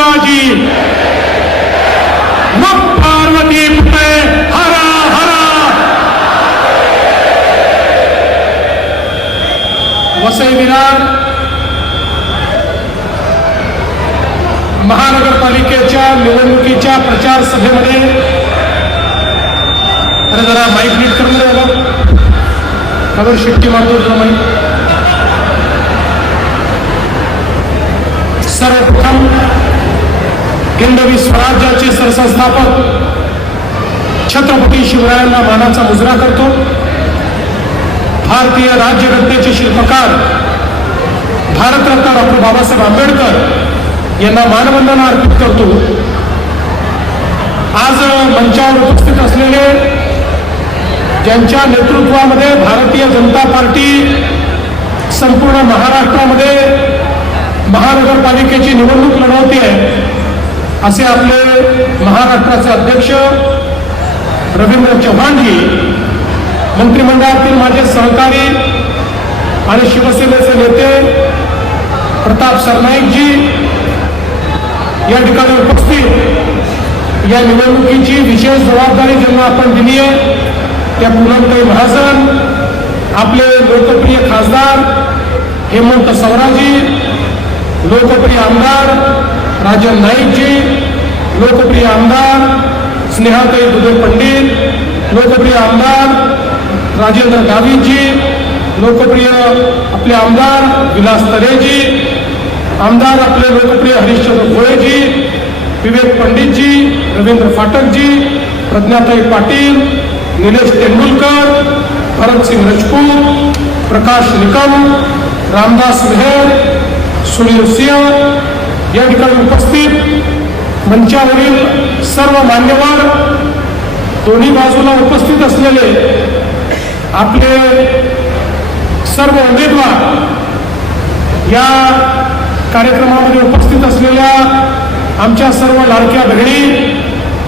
शिवाजी मग पार्वती पुते हरा हरा. वसई विरार महानगरपालिकेच्या निवडणुकीच्या प्रचार सभेमध्ये अरे जरा माईक नीट करून द्यायला खबर शिट्टी मारतो तुला माईक. सर्वप्रथम हिंदवी स्वराज्याचे सरसंस्थापक छत्रपती शिवरायांना मानाचा मुजरा करतो. भारतीय राज्यघटनेचे शिल्पकार भारतरत्न डॉक्टर बाबासाहेब आंबेडकर यांना मानवंदना अर्पित करतो. आज मंचावर उपस्थित असलेले ज्यांच्या नेतृत्वामध्ये भारतीय जनता पार्टी संपूर्ण महाराष्ट्रामध्ये महानगरपालिकेची निवडणूक लढवते आहे असे आपले महाराष्ट्राचे अध्यक्ष रवींद्र चव्हाणजी, मंत्रिमंडळातील माझे सहकारी आणि शिवसेनेचे नेते प्रताप सरनाईकजी या ठिकाणी उपस्थित या निवडणुकीची विशेष जबाबदारी ज्यांना आपण दिली आहे त्या पूनमताई महाजन, आपले लोकप्रिय खासदार हेमंत सवराजी, लोकप्रिय आमदार राजन नाईकजी, लोकप्रिय आमदार स्नेहाताई दुबे पंडित, लोकप्रिय आमदार राजेंद्र गावीजी, लोकप्रिय आपले आमदार विलास तरेजी, आमदार आपले लोकप्रिय हरिश्चंद्र भोळेजी, विवेक पंडितजी, रवींद्र फाटकजी, प्रज्ञाताई पाटील, निलेश तेंडुलकर, भरतसिंग राजपूत, प्रकाश निकम, रामदास मेहर, सुनील सिंह या ठिकाणी उपस्थित मंचावरील सर्व मान्यवर, दोन्ही बाजूला उपस्थित असलेले आपले सर्व उमेदवार, या कार्यक्रमामध्ये उपस्थित असलेल्या आमच्या सर्व लाडक्या बहिणी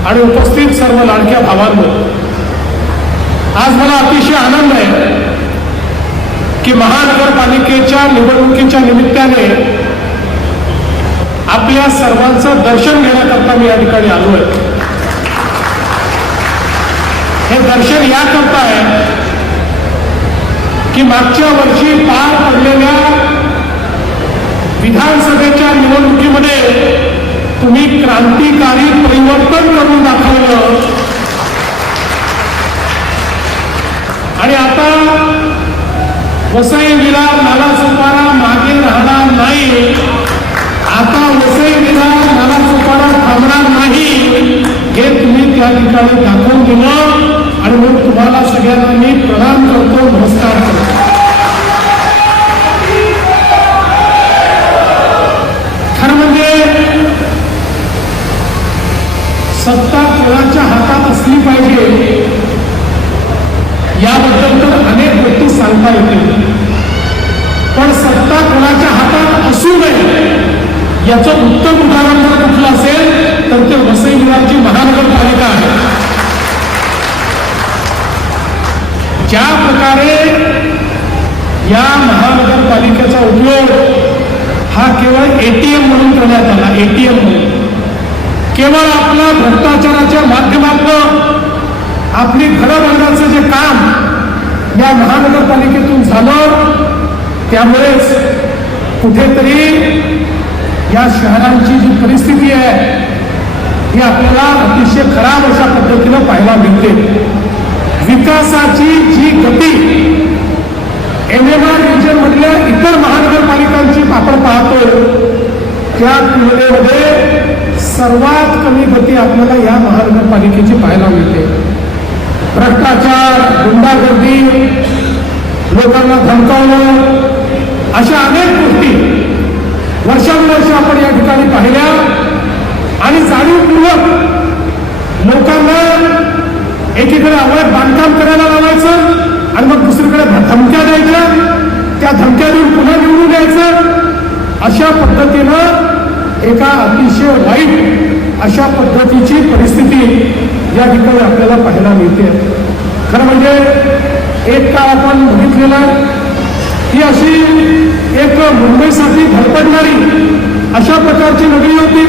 आणि उपस्थित सर्व लाडक्या भावांनो, आज मला अतिशय आनंद आहे की महानगरपालिकेच्या निवडणुकीच्या निमित्ताने आपल्या सर्वांचं दर्शन घेण्याकरता मी या ठिकाणी आलो आहे. हे दर्शन याकरता आहे की मागच्या वर्षी पार पडलेल्या विधानसभेच्या निवडणुकीमध्ये तुम्ही क्रांतिकारी परिवर्तन करून दाखवलं आणि आता वसई विरार नालासोपारा मागे राहणार नाही. आता वसई विरार नालासोपारा थांबणार नाही हे तुम्ही त्या ठिकाणी दाखवून दिलं आणि मग तुम्हाला सगळ्यांना मी प्रणाम करतो, नमस्कार करतो. खरं म्हणजे सत्ता कोणाच्या हातात असली पाहिजे याबद्दल तर अनेक गोष्टी सांगता येतील, पण सत्ता कोणाच्या हातात असू नये याचं उत्तम उदाहरण जर कुठलं असेल तर ते वसई विरारची महानगरपालिका आहे. ज्या प्रकारे या महानगरपालिकेचा उपयोग हा केवळ एटीएम म्हणून करण्यात आला, एटीएम म्हणून केवळ आपला भ्रष्टाचाराच्या माध्यमातून आपली घरं बांधण्याचं जे काम या महानगरपालिकेतून झालं त्यामुळेच कुठेतरी या शहरांची जी परिस्थिती आहे ही आपल्याला अतिशय खराब अशा पद्धतीनं पाहायला मिळते. विकासाची जी गती MMR रिजन मधल्या इतर महानगरपालिकांची आपण पाहतोय त्या तुलनेमध्ये सर्वात कमी गती आपल्याला या महानगरपालिकेची पाहायला मिळते. भ्रष्टाचार, गुंडागर्दी, लोकांना धमकावणं अशा अनेक गोष्टी वर्षानुवर्ष आपण या ठिकाणी पाहिल्या आणि जाणीवपूर्वक लोकांना एकीकडे अवैध बांधकाम करायला लावायचं आणि मग दुसरीकडे धमक्या द्यायच्या, त्या धमक्या देऊन पुन्हा निवडून द्यायचं. अशा पद्धतीनं एका अतिशय वाईट अशा पद्धतीची परिस्थिती या ठिकाणी आपल्याला पाहायला मिळते. खरं म्हणजे एक काळ आपण बघितलेला ही अशी एक मुंबईसाठी धडपडणारी अशा प्रकारची नगरी होती.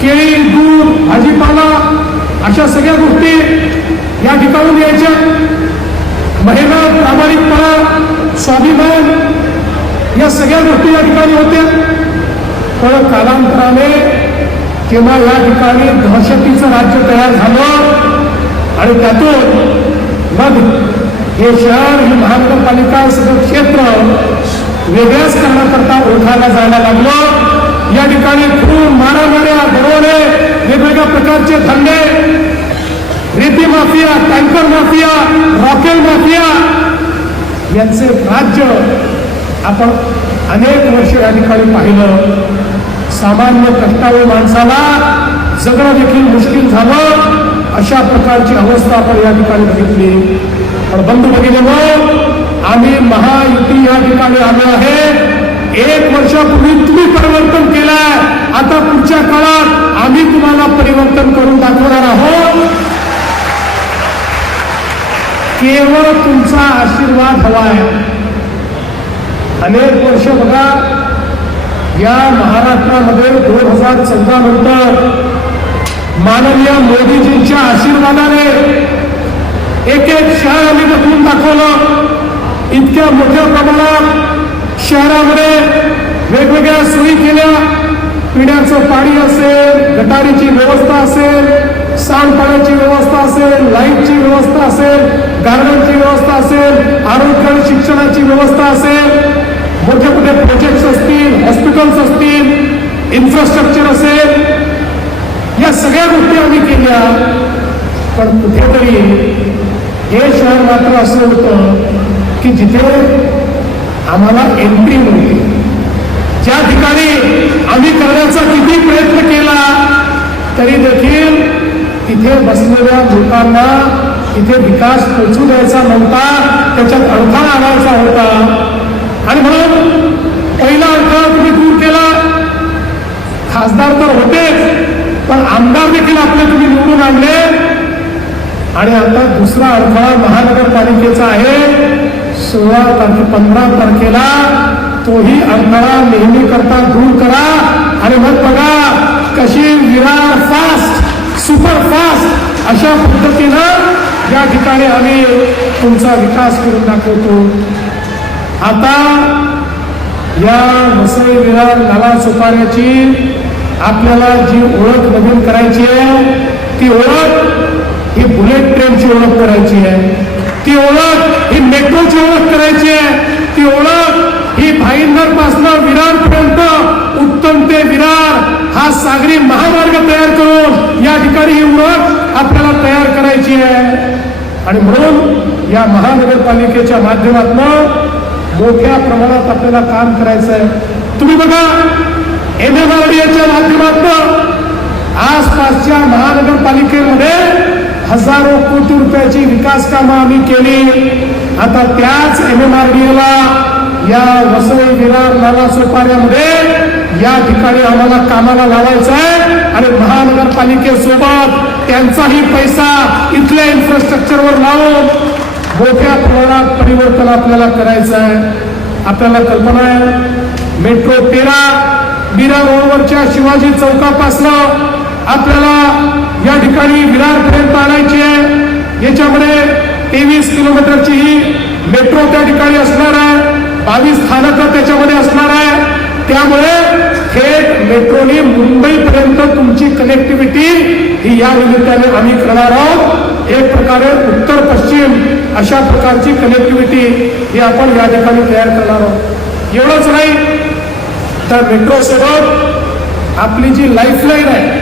केळी, दूध, भाजीपाला अशा सगळ्या गोष्टी या ठिकाणून यायच्या. मेहनत, प्रामाणिकपणा, स्वाभिमान या सगळ्या गोष्टी या ठिकाणी होत्या. पण कालांतराने केव्हा या ठिकाणी दहशतीचं राज्य तयार झालं आणि त्यातून मग हे शहर, ही महानगरपालिका, सगळं क्षेत्र वेगळ्याच करण्याकरता ओळखायला जायला लागलं. या ठिकाणी खून, मारामाऱ्या, दरोडे, वेगवेगळ्या प्रकारचे धंदे, रेती माफिया, टँकर माफिया, रॉकेल माफिया यांचे राज्य आपण अनेक वर्ष या ठिकाणी पाहिलं. सामान्य कष्टाळू माणसाला जगणं देखील मुश्किल झालं. अशा प्रकारची अवस्था आपण या ठिकाणी बघितली. पण बंधू भगिनींनो, आम्ही महायुती या ठिकाणी आलो आहे. 1 वर्षापूर्वी तुम्ही परिवर्तन केलंय. आता पुढच्या काळात आम्ही तुम्हाला परिवर्तन करून दाखवणार आहोत. केवळ तुमचा आशीर्वाद हवा आहे. अनेक वर्ष बघा, या महाराष्ट्रामध्ये 2014 नंतर माननीय मोदीजींच्या आशीर्वादाने एक शहर आम्ही बदलून दाखवलं. इतक्या मोठ्या प्रमाणात शहरामध्ये वेगवेगळ्या सोयी केल्या. पिण्याचं पाणी असेल, गटारीची व्यवस्था असेल, सांडपाण्याची व्यवस्था असेल, लाईटची व्यवस्था असेल, गार्डनची व्यवस्था असेल, आरोग्य आणि शिक्षणाची व्यवस्था असेल, मोठे मोठे प्रोजेक्ट्स असतील, हॉस्पिटल्स असतील, इन्फ्रास्ट्रक्चर असेल, या सगळ्या गोष्टी आम्ही केल्या. पण कुठेतरी हे शहर मात्र असं होतं की जिथे आम्हाला एंट्री नव्हती. ज्या ठिकाणी आम्ही करण्याचा किती प्रयत्न केला तरी देखील तिथे बसलेल्या लोकांना तिथे विकास पोचू द्यायचा नव्हता, त्याच्यात अडथळा आणायचा होता. आणि म्हणून पहिला अडथळा तुम्ही दूर केला. खासदार तर होतेच, पण आमदार देखील आपले तुम्ही निवडून आणले. आणि आता दुसरा अडथळा महानगरपालिकेचा आहे. 15 तारखेला तोही अडथळा नेहमी करता दूर करा. आणि मग बघा कशी विरार फास्ट, सुपर फास्ट अशा पद्धतीनं या ठिकाणी आम्ही तुमचा विकास करून दाखवतो. आता या वसई विरार नालासोपाऱ्याची आपल्याला जी ओळख नवीन करायची आहे, ती ओळख ही बुलेट ट्रेनची ओळख करायची आहे. ती ओळख ही मेट्रोची ओळख करायची आहे. ती ओळख ही भाईंदर पासून विरारपर्यंत, उत्तम ते विरार हा सागरी महामार्ग तयार करून या ठिकाणी ही ओळख आपल्याला तयार करायची आहे. आणि म्हणून या महानगरपालिकेच्या माध्यमातून मोठ्या प्रमाणात आपल्याला काम करायचं आहे. तुम्ही बघा, MMRDAच्या माध्यमातून आसपासच्या महानगरपालिकेमध्ये हजारो कोटी रुपयाची विकास कामं आम्ही केली. आता त्याच MMRDAला या वसई विरार नालासोपाऱ्यामध्ये या ठिकाणी आम्हाला कामाला लावायचं आहे. आणि महानगरपालिकेसोबत त्यांचाही पैसा इथल्या इन्फ्रास्ट्रक्चरवर लावून मोठ्या प्रमाणात परिवर्तन आपल्याला करायचं आहे. आपल्याला कल्पना आहे, मेट्रो 13 विरार रोडवरच्या शिवाजी चौकापासनं आपल्याला या ठिकाणी विरारपर्यंत आणायची आहे. याच्यामध्ये 23 किलोमीटरची ही मेट्रो त्या ठिकाणी असणार आहे. 22 स्थानकं त्याच्यामध्ये असणार आहे. त्यामुळे थेट मेट्रोनी मुंबईपर्यंत तुमची कनेक्टिव्हिटी ही या निमित्ताने आम्ही करणार आहोत. एक प्रकारे उत्तर पश्चिम अशा प्रकारची कनेक्टिव्हिटी ही आपण या ठिकाणी तयार करणार आहोत. एवढंच नाही तर मेट्रो सोबत आपली जी लाईफलाईन आहे,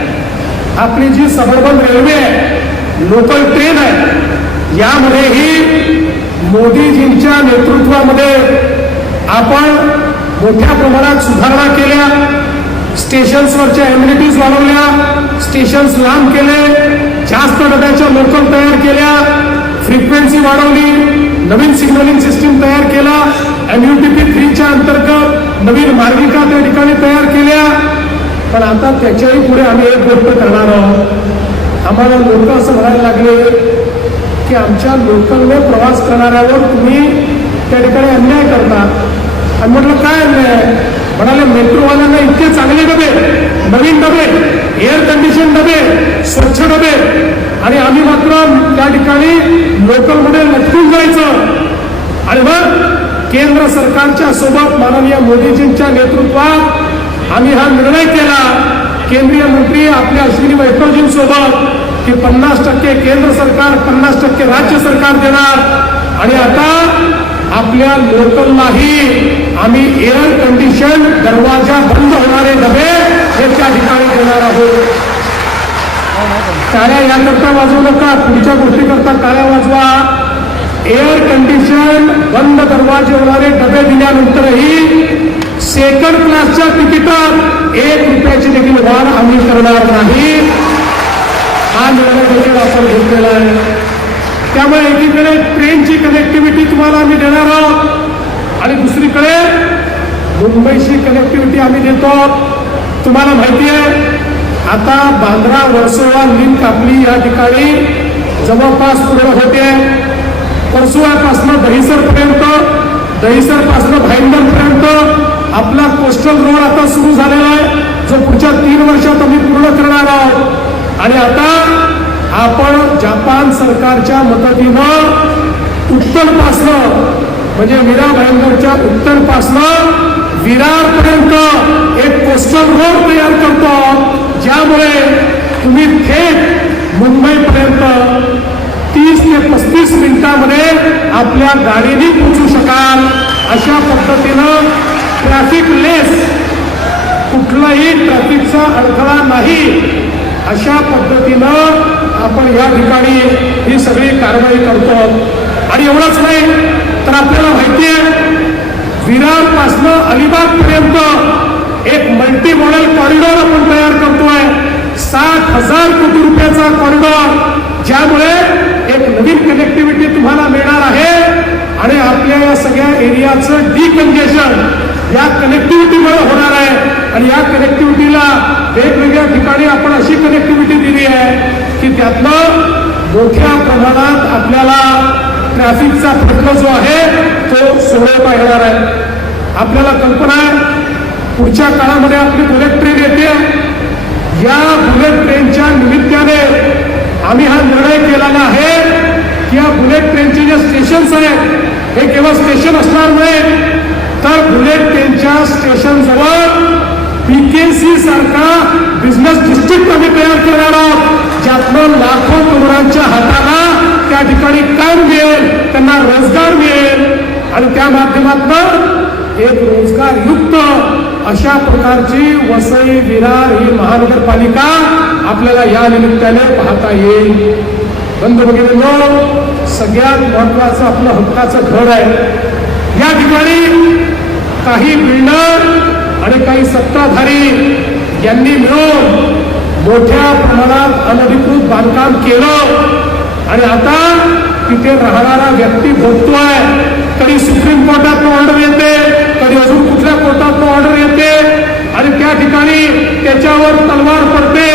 आपली जी सबअर्बन रेल्वे आहे, लोकल ट्रेन आहे, यामध्येही मोदीजींच्या नेतृत्वामध्ये आपण मोठ्या प्रमाणात सुधारणा केल्या. स्टेशन्सवरच्या एम्युनिटीज वाढवल्या, स्टेशन्स लांब केले, जास्त डब्याच्या लोकल तयार केल्या, फ्रिक्वेन्सी वाढवली, नवीन सिग्नलिंग सिस्टीम तयार केला, MUTP 3च्या अंतर्गत नवीन मार्गिका त्या ठिकाणी तयार केल्या. पण आता त्याच्याही पुढे आम्ही एक गोष्ट करणार आहोत. आम्हाला लोक असं म्हणायला लागले की आमच्या लोकलने प्रवास करणाऱ्यावर तुम्ही त्या ठिकाणी अन्याय करता. आणि म्हटलं काय अन्याय? म्हणाले मेट्रोवाल्यांना इतके चांगले डबे, नवीन डबे, एअर कंडिशन डबे, स्वच्छ डबे, आणि आम्ही मात्र त्या ठिकाणी लोकलमध्ये लटकून जायचं. आणि मग केंद्र सरकारच्या सोबत माननीय मोदीजींच्या नेतृत्वात आम्ही हा निर्णय केला, केंद्रीय मंत्री आपल्या अश्विनी वैष्णवजींसोबत, की 50% केंद्र सरकार, 50% राज्य सरकार देणार. आणि आता आपल्या लोकललाही आम्ही एअर कंडिशन दरवाजा बंद होणारे डबे हे त्या ठिकाणी देणार आहोत. टाळ्या याकरता वाजवू नका, पुढच्या गोष्टी करता टाळ्या वाजवा. एअर कंडिशन बंद दरवाजे होणारे डबे दिल्यानंतरही सेकंड क्लासच्या तिकिटात 1 रुपयाची देखील वाढ आम्ही करणार नाही. हा निर्णय देखील आपण घेतलेला आहे. त्यामुळे एकीकडे ट्रेनची कनेक्टिव्हिटी तुम्हाला आम्ही देणार आहोत आणि दुसरीकडे मुंबईशी कनेक्टिव्हिटी आम्ही देतो. तुम्हाला माहिती आहे आता बांद्रा वर्सोवा लिंक आपली या ठिकाणी जवळपास पूर्ण होते. वर्सोवापासून दहिसर पर्यंत, दहिसर पासून भाईंदर पर्यंत आपला कोस्टल रोड आता सुरू झालेला आहे, जो पुढच्या 3 वर्षात आम्ही पूर्ण करणार आहोत. आणि आता आपण जपान सरकारच्या मदतीनं उत्तरपासनं म्हणजे मीरा भाईंदरच्या उत्तरपासनं विरारपर्यंत एक कोस्टल रोड तयार करतो, ज्यामुळे तुम्ही थेट मुंबईपर्यंत 30 ते 35 मिनिटांमध्ये आपल्या गाडीने पोहोचू शकाल. अशा पद्धतीनं ट्रॅफिक लेस, कुठलाही ट्रॅफिकचा अडथळा नाही, अशा पद्धतीनं आपण या ठिकाणी ही सगळी कारवाई करतो. आणि एवढंच नाही तर आपल्याला माहिती आहे विरारपासनं अलिबागपर्यंत एक मल्टी मॉडेल कॉरिडॉर आपण तयार करतोय. 60,000 कोटी रुपयाचा कॉरिडॉर, ज्यामुळे एक नवीन कनेक्टिव्हिटी तुम्हाला मिळणार आहे. आणि आपल्या या सगळ्या एरियाचं डिकंजेशन या कनेक्टिव्हिटीमुळे होणार आहे. आणि या कनेक्टिव्हिटीला वेगवेगळ्या ठिकाणी आपण अशी कनेक्टिव्हिटी दिली आहे की त्यातनं मोठ्या प्रमाणात आपल्याला ट्रॅफिकचा प्रश्न जो आहे तो सोडवता येणार आहे. आपल्याला कल्पना आहे पुढच्या काळामध्ये आपली बुलेट ट्रेन येते. या बुलेट ट्रेनच्या निमित्ताने आम्ही हा निर्णय केलेला आहे की या बुलेट ट्रेनचे जे स्टेशन्स आहेत हे केवळ स्टेशन असणार नाही, तर बुलेट ट्रेनच्या स्टेशन जवळ बीकेसी सारखा बिझनेस डिस्ट्रिक्ट आम्ही तयार करणार आहोत, ज्यातनं लाखो तरुणांच्या हाताला त्या ठिकाणी काम मिळेल, त्यांना रोजगार मिळेल आणि त्या माध्यमातून एक रोजगारयुक्त अशा प्रकारची वसई विरार ही महानगरपालिका आपल्याला या निमित्ताने पाहता येईल. बंधू भगिनींनो, सगळ्यात महत्वाचं आपलं हक्काचं घर आहे. या ठिकाणी काही बिल्डर आणि काही सत्ताधारी यांनी मिळून मोठ्या प्रमाणात अनधिकृत बांधकाम केलं आणि आता तिथे राहणारा व्यक्ती भोगतोय. कधी सुप्रीम कोर्टात ऑर्डर येते, कधी अजून कुठल्या कोर्टात ऑर्डर येते आणि त्या ठिकाणी त्याच्यावर तलवार पडते.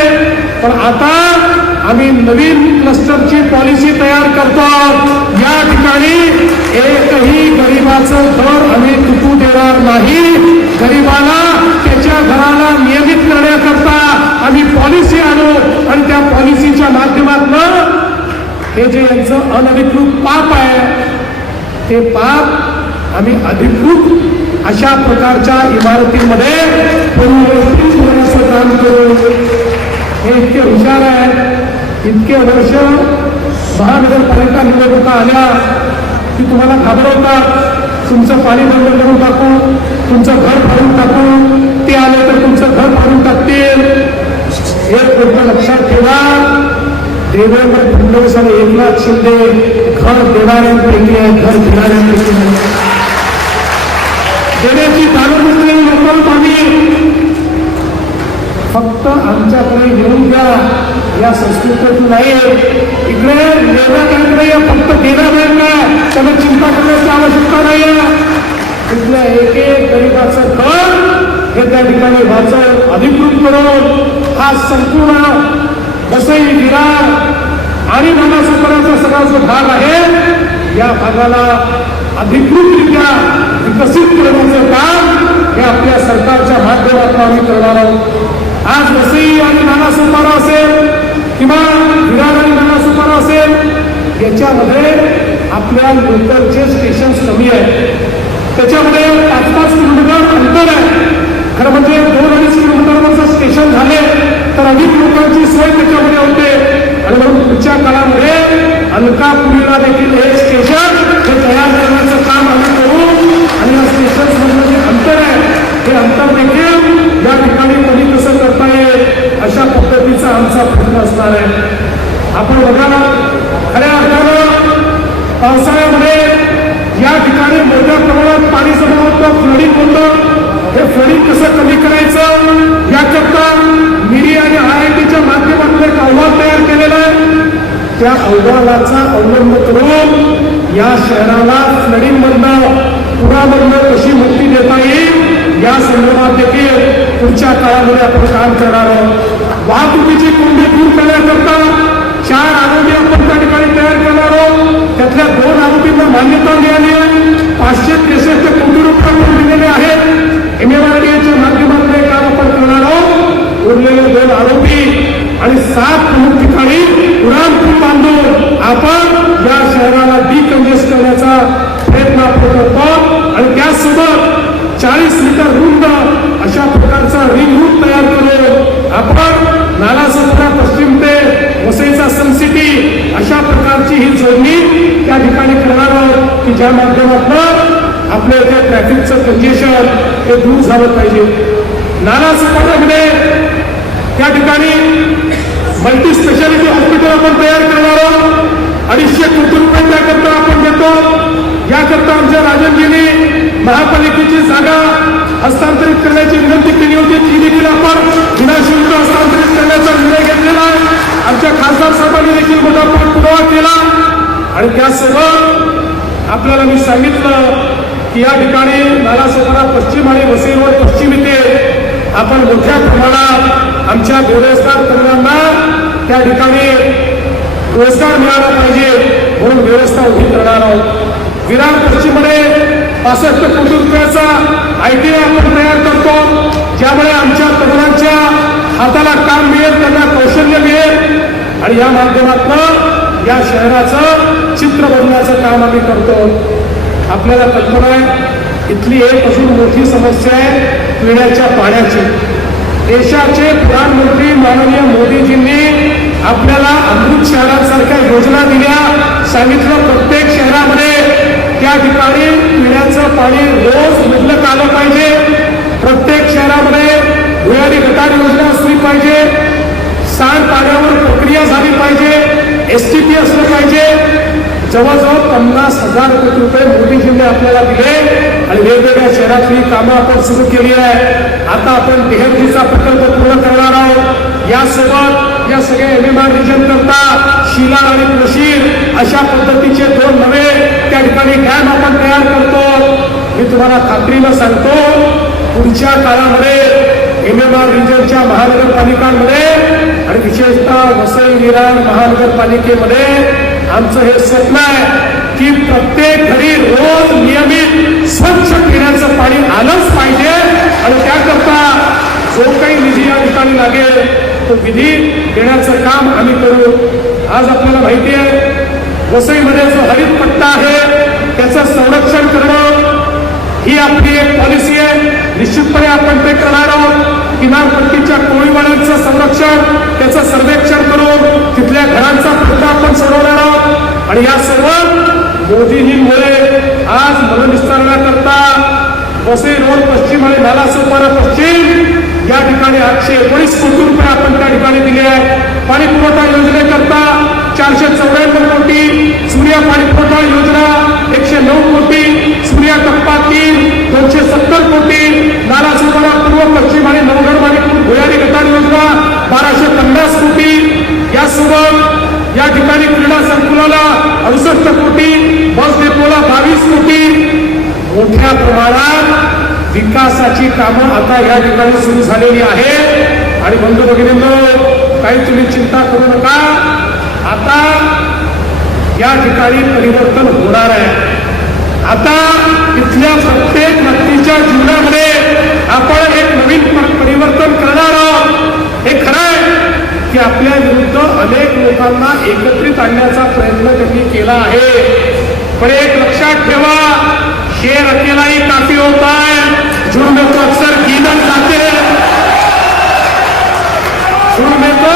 पण आता आम्ही नवीन क्लस्टरची पॉलिसी तयार करतो. या ठिकाणी एकही गरिबाचं घर आम्ही तुटू देणार नाही. गरिबाला त्याच्या घराला नियमित करण्याकरता आम्ही पॉलिसी आणू आणि त्या पॉलिसीच्या माध्यमातून हे जे यांचं अनधिकृत पाप आहे ते पाप आम्ही अधिकृत अशा प्रकारच्या इमारतींमध्ये परिवर्तित होण्याचं काम करू. हे इतके हुशार आहे. इतके वर्ष महानगरपालिका निवडणुका आल्या की तुम्हाला घाबरवतात, तुमचं पाणी बंद करून टाकू, तुमचं घर फाडून टाकू, ते आले तर तुमचं घर फाडून टाकतील. एक गोष्ट लक्षात ठेवा, देवेंद्र फडणवीस आणि एकनाथ शिंदे घर देणाऱ्यांपैकी आहे, घर घेणाऱ्यांपैकी आहे. देण्याची कागदपत्रे लोक आम्ही फक्त आमच्याकडे येऊन द्या या संस्कृतीतून नाही. इकडे लेणं बँक नाही, फक्त देणं बँक आहे. त्यामुळे चिंता करण्याची आवश्यकता नाही. इथल्या एक एक गरीबाचं घर हे त्या ठिकाणी व्हायचं अधिकृत करून हा संपूर्ण वसई विरार आणि नालासोपाऱ्याचा सगळा जो भाग आहे या भागाला अधिकृतरित्या विकसित करण्याचं काम हे आपल्या सरकारच्या माध्यमातून आम्ही करणार आहोत. आज वसई आणि नालासोपारा असेल किंवा विरार आणि नालासोपारा असेल, याच्यामध्ये आपल्या लोकलचे स्टेशन्स कमी आहेत. त्याच्यामध्ये 5-5 किलोमीटर अंतर आहे. खरं म्हणजे 2-2.5 किलोमीटरवरचं स्टेशन झाले तर अधिक लोकांची सोय त्याच्यामध्ये होते. आणि म्हणून पुढच्या काळामध्ये अलकापुरीला देखील हे स्टेशन हे तयार करण्याचं काम आम्ही करू. आणि या स्टेशनमधलं जे अंतर आहे हे अंतर देखील या ठिकाणी कमी कसं करता येईल अशा पद्धतीचा आमचा प्रयत्न असणार आहे. आपण बघा, खऱ्या अर्थानं पावसाळ्यामध्ये या ठिकाणी मोठ्या प्रमाणात पाणी जमा होतं, फ्लडिंग होतं. हे फ्लडिंग कसं कमी करायचं याकरता मिरी आणि IITच्या माध्यमातून एक अहवाल तयार केलेला आहे. त्या अहवालाचा अवलंब करून या शहराला फ्लडिंग मधनं पुरामधनं कशी मुक्ती देता येईल या संदर्भात देखील पुढच्या काळामध्ये आपण काम करणार आहोत. वाहतुकीची कोंडी दूर करण्याकरता 4 आरोपी आपण त्या ठिकाणी तयार करणार आहोत. त्यातल्या 2 आरोपींना मान्यता मिळाली आहे. 563 कोटी रुपये आपण दिलेले आहेत. MMRDAच्या माध्यमातून काम आपण करणार आहोत. उरलेले 2 आरोपी आणि 7 प्रमुख ठिकाणी उडान पूल बांधून आपण या शहराला डिकंजेस्ट करण्याचा प्रयत्न आपण करतो. आणि त्यासोबत 40 मीटर रुंद अशा प्रकारचा रिंग रूट तयार करून आपण नालासोपारा पश्चिम ते वसईचा सनसिटी अशा प्रकारची ही जोडणी त्या ठिकाणी करणार आहोत की ज्या माध्यमातून आपल्या इथे ट्रॅफिकचं कंजेशन हे दूर झालं पाहिजे. नालासोपाऱ्यामध्ये त्या ठिकाणी मल्टी स्पेशालिटी हॉस्पिटल आपण तयार करणार आहोत. 250 कोटी रुपये त्याकरता आपण देतो. याकरता आमच्या राजनजींनी महापालिकेची जागा हस्तांतरित करण्याची विनंती केली होती. ती देखील आपण विनाशुल्क हस्तांतरित करण्याचा निर्णय घेतलेला आहे. आमच्या खासदार साहेबांनी देखील मोठा पाठपुरावा केला. आणि त्यासोबत आपल्याला मी सांगितलं की या ठिकाणी नालासोपारा पश्चिम आणि वसई रोड पश्चिम इथे आपण मोठ्या प्रमाणात आमच्या बेरोजगार तरुणांना त्या ठिकाणी रोजगार मिळाला पाहिजे म्हणून व्यवस्था उभी करणार आहोत. विरार पश्चिममध्ये 65 कोटी रुपयाचा ITI आपण तयार करतो, ज्यामुळे आमच्या तरुणांच्या हाताला काम मिळेल, त्यांना कौशल्य मिळेल आणि या माध्यमातून या शहराचं चित्र बदलण्याचं काम आम्ही करतो. आपल्याला कल्पना आहे, इथली एक अजून मोठी समस्या आहे पिण्याच्या पाण्याची. देशाचे प्रधानमंत्री माननीय मोदीजींनी आपल्याला अमृत शहरांसारख्या योजना दिल्या. सांगितलं प्रत्येक शहरामध्ये त्या ठिकाणी पिण्याचं पाणी रोज मुबलक आलं पाहिजे. प्रत्येक शहरामध्ये भुयारी गटार योजना असली पाहिजे. सांडपाण्यावर प्रक्रिया झाली पाहिजे. STP असलं पाहिजे. जवळजवळ 50,000 कोटी रुपये मोदीजींनी आपल्याला दिले आणि वेगवेगळ्या शहरातली कामं आपण सुरू केली आहे. आता आपण तेहतीचा प्रकल्प पूर्ण करणार आहोत. यासोबत या सगळ्या MMR रिजन करता शिला आणि प्रशीर अशा पद्धतीचे 2 नवे त्या ठिकाणी डॅम आपण तयार करतो. मी तुम्हाला खात्रीनं सांगतो, पुढच्या काळामध्ये MMR रिजनच्या महानगरपालिकांमध्ये आणि विशेषतः वसई विरार महानगरपालिकेमध्ये आमचं हे स्वप्न आहे की प्रत्येक घरी रोज नियमित स्वच्छ पिण्याचं पाणी आलंच पाहिजे. आणि त्याकरता जो काही निधी या ठिकाणी लागेल तो निधी देण्याचं काम आम्ही करू. आज आपल्याला माहिती आहे, वसईमध्ये जो हरित पट्टा आहे त्याचं संरक्षण करणं ही आपली एक पॉलिसी आहे. निश्चितपणे आपण ते करणार आहोत. किनारपट्टीच्या कोळीवाड्यांचं संरक्षण, त्याचं सर्वेक्षण करून तिथल्या घरांचा प्रश्न आपण सोडवणार आहोत. आणि या सर्व मोदींमुळे आज मनविस्तारण्याकरता वसई रोड पश्चिम आणि नालासोपारा पश्चिम या ठिकाणी 819 कोटी रुपये आपण त्या ठिकाणी दिले आहे. पाणी पुरवठा योजनेकरता 494 कोटी, सूर्या पाणी पुरवठा योजना 109 कोटी, सूर्या टप्पा 3 270 कोटी, नालासोपारा पूर्व पश्चिम आणि नवगड माणिकपूर भुयारी गटार योजना 1250 कोटी. यासोबत या ठिकाणी क्रीडा संकुलाला 68 कोटी, बस डेपोला 22 कोटी. मोठ्या प्रमाणात विकासाची कामं आता या ठिकाणी सुरू झालेली आहेत. आणि बंधू भगिनींनो, काही तुम्ही चिंता करू नका. आता या ठिकाणी परिवर्तन होणार आहे. आता इथल्या प्रत्येक व्यक्तीच्या जीवनामध्ये आपण एक नवीन परिवर्तन करणार आहोत. हे खरं आहे की आपल्या विरुद्ध अनेक लोकांना एकत्रित आणण्याचा प्रयत्न त्यांनी केला आहे. पण एक लक्षात ठेवा, शेर अकेला ही काफी होता है, झुंड में तो अक्सर गीदड़ आते हैं, झुंड में तो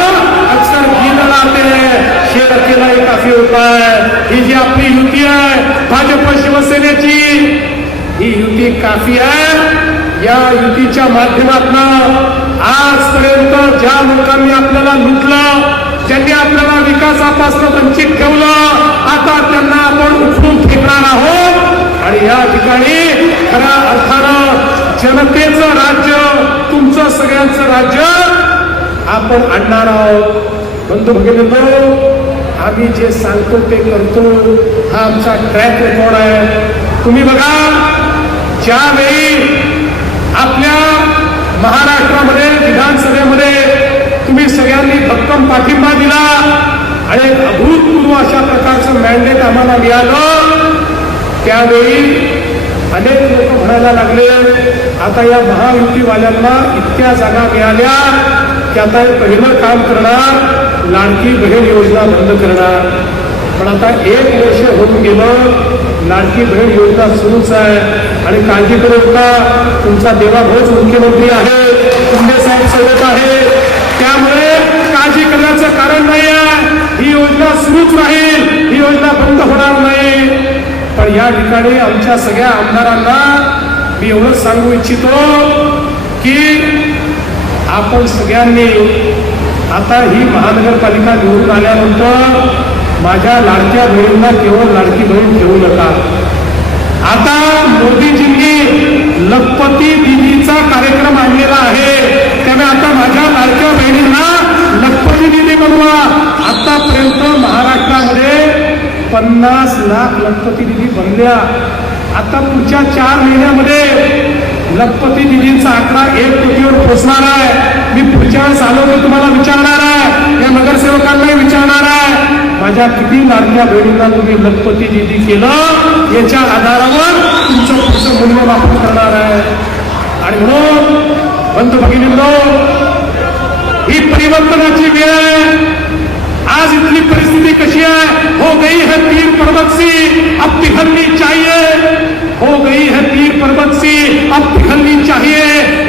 अक्सर गीदड़ आते हैं, शेर अकेला ही काफी होता है. ही जी आपली युती आहे भाजप शिवसेनेची, ही युती काफी आहे. या युतीच्या माध्यमातून आजपर्यंत ज्या लोकांनी आपल्याला लुटलं, ज्यांनी आपल्याला विकासापासून वंचित ठेवलं, आता त्यांना आपण उचलून फेकणार आहोत. आणि या ठिकाणी खऱ्या अर्थानं जनतेचं राज्य, तुमचं सगळ्यांचं राज्य आपण आणणार आहोत. बंधू भगिनींनो, आम्ही जे सांगतो ते करतो, हा आमचा ट्रॅक रेकॉर्ड आहे. तुम्ही बघा, ज्यावेळी आपल्या महाराष्ट्रामध्ये विधानसभेमध्ये तुम्ही सगळ्यांनी भक्कम पाठिंबा दिला आणि एक अभूतपूर्व अशा प्रकारचं मॅन्डेट आम्हाला मिळालं, त्यावेळी अनेक लोक म्हणायला लागले, आता या महायुतीवाल्यांना इतक्या जागा मिळाल्या की आता हे पहिलं काम करणार, लाडकी बहीण योजना बंद करणार. पण आता 1 वर्ष होऊन गेलं, लाडकी बहीण योजना सुरूच आहे. आणि काळजी करू नका, तुमचा देवाभाऊच मुख्यमंत्री आहे, शिंदे साहेब सोबत आहे, त्यामुळे काळजी करण्याचं कारण नाही आहे. ही योजना सुरूच राहील, ही योजना बंद होणार नाही. पण या ठिकाणी आमच्या सगळ्या आमदारांना मी एवढंच सांगू इच्छितो की आपण सगळ्यांनी आता ही महानगरपालिका निवडून आल्यानंतर माझ्या लाडक्या बहिणींना केवळ लाडकी बहीण ठेवू नका. आता मोदीजींनी लखपती दीदीचा कार्यक्रम आणलेला आहे, त्यामुळे आता माझ्या लाडक्या बहिणींना लखपती दीदी बनवा. आतापर्यंत महाराष्ट्रामध्ये 50 लाख लखपती दीदी बनल्या. आता पुढच्या 4 महिन्यामध्ये लखपती दीदींचा आकडा 1 कोटीवर पोहोचणार आहे. मी पुढच्या वेळेस आलो तर तुम्हाला विचारणार आहे, या नगरसेवकांनाही विचारणार आहे, माझ्या किती लाडक्या बहिणींना तुम्ही लखपती दीदी केलं, याच्या आधारावर तुमचं पुढचं मूल्यमापन करणार आहे. आणि म्हणून बंधू भगिनींनो, ही परिवर्तनाची वेळ आहे. आज इतनी परिस्थिति कशी है, हो गई है तीर पर्वत सी, अब पिघलनी चाहिए, हो गई है तीर पर्वत सी, अब पिघलनी चाहिए.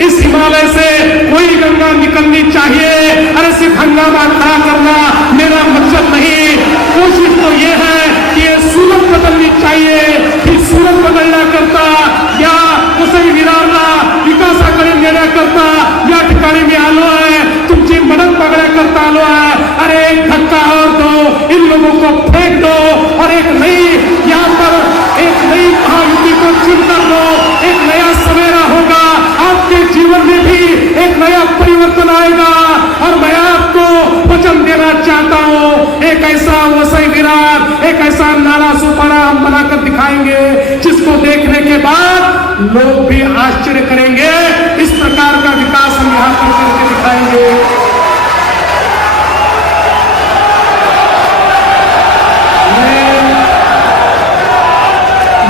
इस हिमालय से कोई गंगा निकलनी चाहिए. अरे सिर्फ हंगामा खड़ा करना मेरा मकसद नहीं, कोशिश तो ये है कि ये सूरत बदलनी चाहिए. ही सूरत बदलण्याकरता, या वसई विरारला विकासाकडे नेण्याकरता या ठिकाणी मी आलो आहे, तुमची मदत मागण्याकरता आलो आहे. अरे एक धक्का और दो, इन लोगों को फेंक दो और एक नई, यहाँ पर एक नई महायुति को चुन कर दो. एक नया सवेरा होगा, आपके जीवन में भी एक नया परिवर्तन आएगा. और मैं आपको वचन देना चाहता हूँ, एक ऐसा वसई विरार, एक ऐसा नाला सुपारा हम बनाकर दिखाएंगे जिसको देखने के बाद लोग भी आश्चर्य करेंगे. इस प्रकार का विकास हम यहाँ पर करके दिखाएंगे.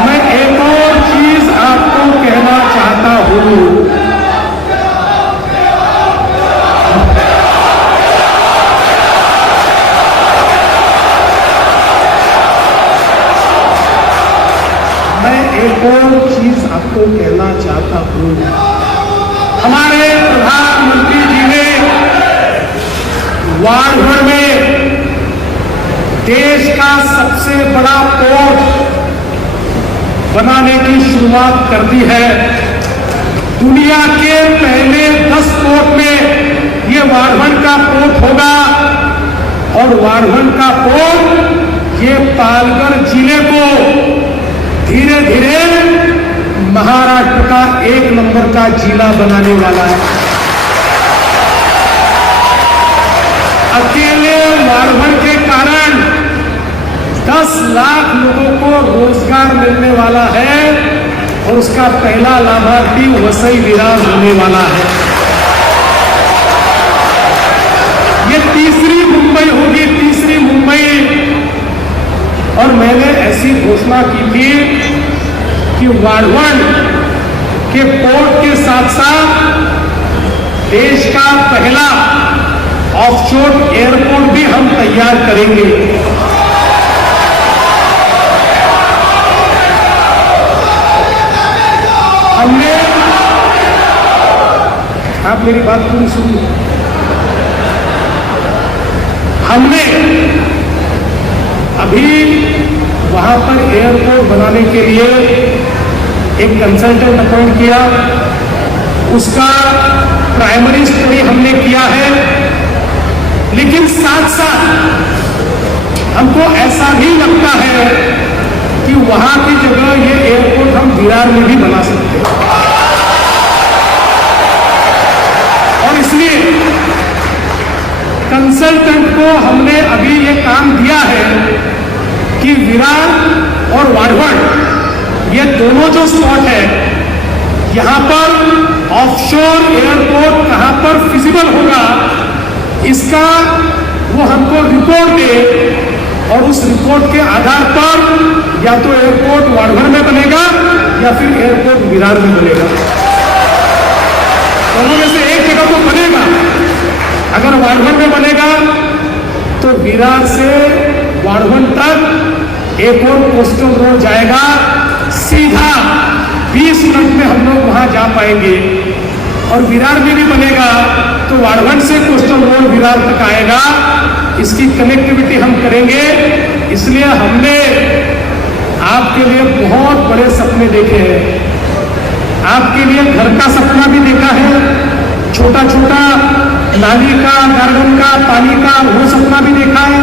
मैं एक और चीज आपको कहना चाहता हूँ. एक और चीज आपको कहना चाहता हूं. हमारे प्रधानमंत्री जी ने वार भर में देश का सबसे बड़ा पोर्ट बनाने की शुरुआत कर दी है. दुनिया के पहले 10 पोर्ट में ये वारभन का पोर्ट होगा. और वारभन का पोर्ट ये पालघर जिले को धीरे धीरे महाराष्ट्र का 1 नंबर का जिला बनाने वाला है. अकेले वारभन के कारण 10 लाख लोगों को रोजगार मिलने वाला है और उसका पहला लाभार्थी वसई विरार होने वाला है. ये तीसरी मुंबई होगी, तीसरी मुंबई. और मैंने ऐसी घोषणा की थी कि वारभन कि पोर्ट के साथ साथ देश का पहला ऑफशोर एयरपोर्ट भी हम तैयार करेंगे। हमने, आप मेरी बात पूरी सुनिए, हमने अभी वहां पर एयरपोर्ट बनाने के लिए एक कंसल्टेंट अपॉइंट किया, उसका प्राइमरी स्टडी हमने किया है, लेकिन साथ साथ हमको ऐसा भी लगता है कि वहां की जगह ये एयरपोर्ट हम विरार में भी बना सकते हैं। और इसलिए कंसल्टेंट को हमने अभी ये काम दिया है कि विरार और वाढवण ये दोनों जो स्पॉट है, यहां पर ऑफशोर एयरपोर्ट कहां पर फिजिबल होगा, इसका वो हमको रिपोर्ट दे, और उस रिपोर्ट के आधार पर या तो एयरपोर्ट वाढवण में बनेगा या फिर एयरपोर्ट विरार में बनेगा। दोनों में से एक जगह तो बनेगा। अगर वाढवण में बनेगा तो विरार से वाढवण तक एक और कोस्टल रोड जाएगा, सीधा 20 मिनट में हम लोग वहां जा पाएंगे। और विरार में भी बनेगा तो वाढवण से कोस्टल रोड विरार तक आएगा, इसकी कनेक्टिविटी हम करेंगे। इसलिए हमने आपके लिए बहुत बड़े सपने देखे हैं, आपके लिए घर का सपना भी देखा है, छोटा छोटा नाली का, गार्डन का, पानी का वो सपना भी देखा है,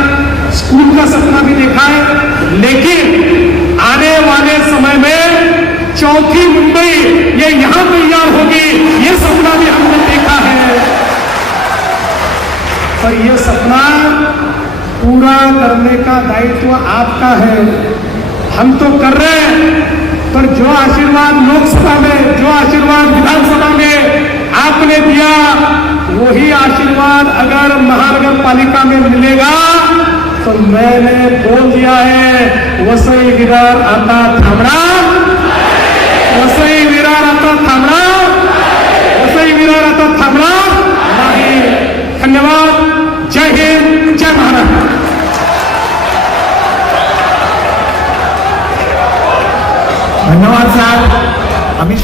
स्कूल का सपना भी देखा है। लेकिन आने वाले समय में चौथी मुंबई ये यहां तैयार होगी, ये सपना भी हमने देखा है। पर ये सपना पूरा करने का दायित्व आपका है। हम तो कर रहे हैं, पर जो आशीर्वाद लोकसभा में, जो आशीर्वाद विधानसभा में आपने दिया, वही आशीर्वाद अगर महानगर पालिका में मिलेगा तो मैंने बोल दिया है, वसई विरार आता थांबड़ा, वसई विरार आता थांबड़ा, वसई विरार आता थांबड़ा नाही। धन्यवाद। जय हिंद, जय महाराष्ट्र। धन्यवाद साहब। अमित